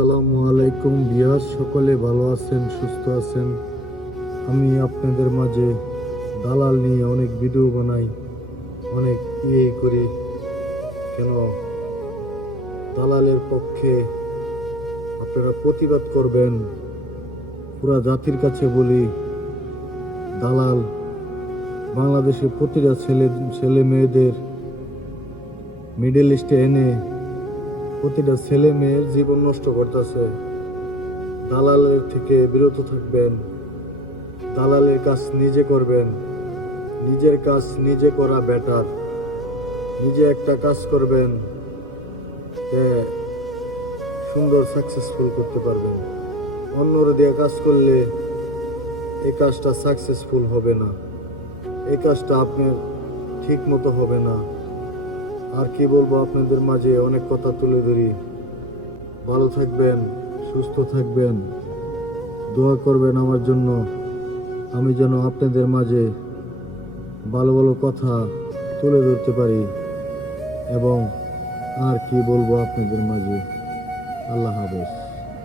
আসসালামু আলাইকুম ভিউয়ার্স, সকলে ভালো আছেন, সুস্থ আছেন। আমি আপনাদের মাঝে দালাল নিয়ে অনেক ভিডিও বানাই, অনেক করি। কেন দালালের পক্ষে আপনারা প্রতিবাদ করবেন? পুরা জাতির কাছে বলি, দালাল বাংলাদেশের প্রতিটা ছেলে মেয়েদের মিডল ইস্টে এনে প্রতিটা ছেলে মেয়ের জীবন নষ্ট করতেছে। দালালের থেকে বিরত থাকবেন, দালালের কাজ নিজে করবেন। নিজের কাজ নিজে করা বেটার। নিজে একটা কাজ করবেন, সুন্দর সাকসেসফুল করতে পারবেন। অন্যর দিয়ে কাজ করলে এই কাজটা সাকসেসফুল হবে না, এই কাজটা আপনার ঠিক মতো হবে না। আর কি বলবো, আপনাদের মাঝে অনেক কথা তুলে ধরি। ভালো থাকবেন, সুস্থ থাকবেন, দোয়া করবেন আমার জন্য, আমি যেন আপনাদের মাঝে ভালো ভালো কথা তুলে ধরতে পারি। এবং আর কি বলবো আপনাদের মাঝে, আল্লাহ হাফেজ।